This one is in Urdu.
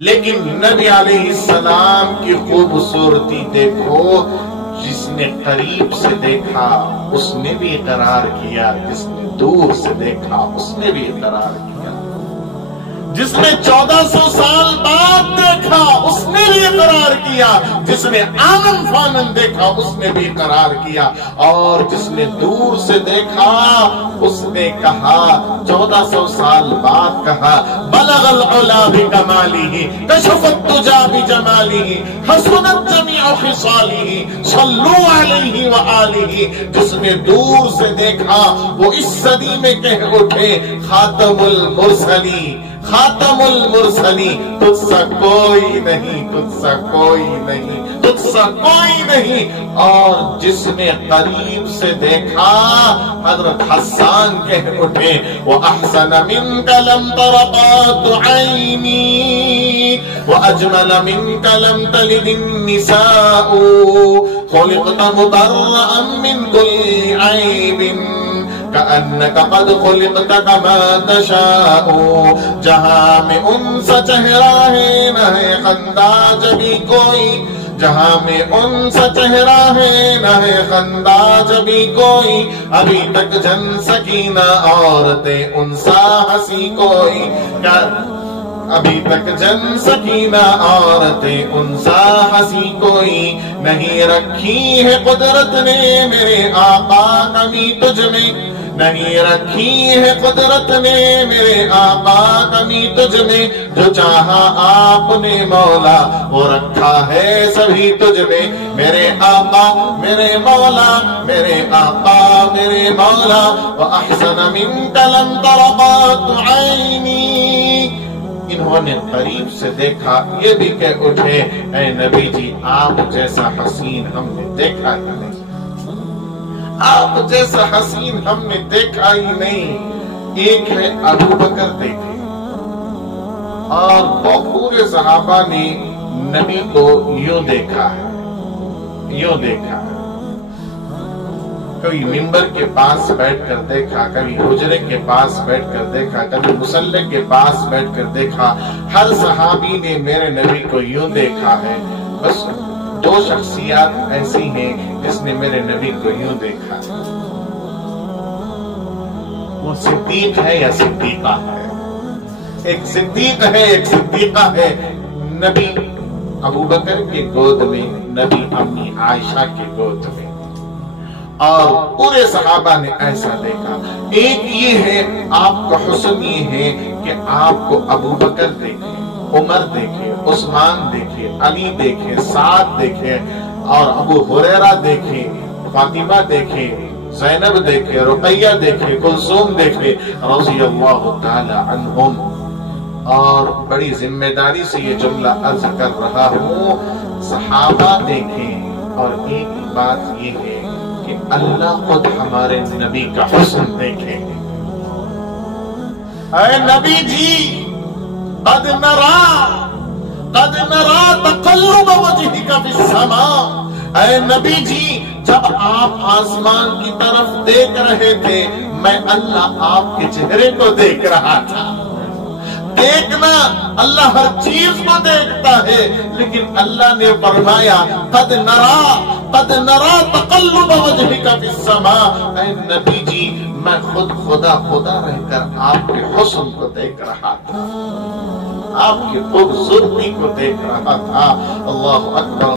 لیکن نبی علیہ السلام کی خوبصورتی دیکھو، جس نے قریب سے دیکھا اس نے بھی اقرار کیا، جس نے دور سے دیکھا اس نے بھی اقرار کیا، جس نے 1400 سال بعد دیکھا اس نے بھی اقرار کیا، جس نے آنن فانن دیکھا اس نے بھی اقرار کیا، اور جس نے دور سے دیکھا اس نے کہا 1400 سال بعد کہا بلغ العلا بکمالہ کشف الدجا بجمالہ حسنت جمیع خصالہ صلو علیہ وآلہ، جس نے دور سے دیکھا وہ اس صدی میں کہہ اٹھے خاتم المرسلین، خاتم المرسلین، تجھ سا کوئی نہیں، تجھ سا کوئی نہیں، تجھ سا کوئی نہیں۔ اور جس نے قریب سے دیکھا حضرت حسان کہہ اٹھے وَأَحْسَنَ مِنْكَ لَمْ تَرَ قَطُّ عَيْنِي وَأَجْمَلَ مِنْكَ لَمْ تَلِدِ النِّسَاءُ خُلِقْتَ مُبَرَّأً مِنْ كُلِّ عَيْبٍ کأنک قد خلقت کما تشاء، جہاں میں ان سا چہرہ ہے نہ ہے خندہ جبھی کوئی، جہاں میں ان سا چہرہ ہے نہ ہے خندہ جبھی کوئی، ابھی تک جن سکی نہ عورتیں ان سا ہنسی کوئی، ابھی تک جن سکینہ عورتیں ان سا ہنسی کوئی، نہیں رکھی ہے قدرت نے میرے آقا کمی تجھ میں، نہیں رکھی ہے قدرت نے میرے آقا کمی تجھ میں، جو چاہا آپ نے مولا وہ رکھا ہے سبھی تجھ میں، میرے آقا میرے مولا، میرے آقا میرے مولا، وَأَحْسَنَ مِنْكَ لَمْ تَرَ قَطُّ عَيْنِي۔ انہوں نے قریب سے دیکھا، یہ بھی کہہ اٹھے اے نبی جی آپ جیسا حسین ہم نے دیکھا ہی نہیں، آپ جیسا حسین ہم نے دیکھا ہی نہیں۔ ایک ہے ابو بکر دیکھے، اور پورے صحابہ نے نبی کو یوں دیکھا ہے، یوں دیکھا ہے، کبھی ممبر کے پاس بیٹھ کر دیکھا، کبھی حجرے کے پاس بیٹھ کر دیکھا، کبھی مصلی کے پاس بیٹھ کر دیکھا، ہر صحابی نے میرے نبی کو یوں دیکھا ہے۔ بس دو شخصیات ایسی ہیں جس نے میرے نبی کو یوں دیکھا، وہ صدیق ہے یا صدیقہ ہے، ایک صدیق ہے ایک صدیقہ ہے۔ نبی ابو بکر کے گود میں، نبی امی عائشہ کے گود میں، اور پورے صحابہ نے ایسا دیکھا۔ ایک یہ ہے آپ کا حسن یہ ہے کہ آپ کو ابو بکر دیکھے، عمر دیکھے، عثمان دیکھے، علی دیکھے، سعد دیکھے، اور ابو ہریرہ دیکھے، فاطمہ دیکھے، زینب دیکھے، رقیہ دیکھے، کلثوم دیکھے رضی اللہ تعالی عنہم۔ اور بڑی ذمہ داری سے یہ جملہ عرض کر رہا ہوں، صحابہ دیکھیں، اور ایک بات یہ ہے کہ اللہ خود ہمارے نبی کا حسن دیکھے۔ اے نبی جی قد نرا تقلب وجہک فی السماء، اے نبی جی جب آپ آسمان کی طرف دیکھ رہے تھے میں اللہ آپ کے چہرے کو دیکھ رہا تھا۔ دیکھنا اللہ ہر چیز کو دیکھتا ہے، لیکن اللہ نے فرمایا قد نرا تقلب وجہک فی السماء، اے نبی جی میں خود خدا رہ کر آپ کے حسن کو دیکھ رہا تھا، آپ کی خوبصورتی کو دیکھ رہا تھا۔ اللہ اکبر۔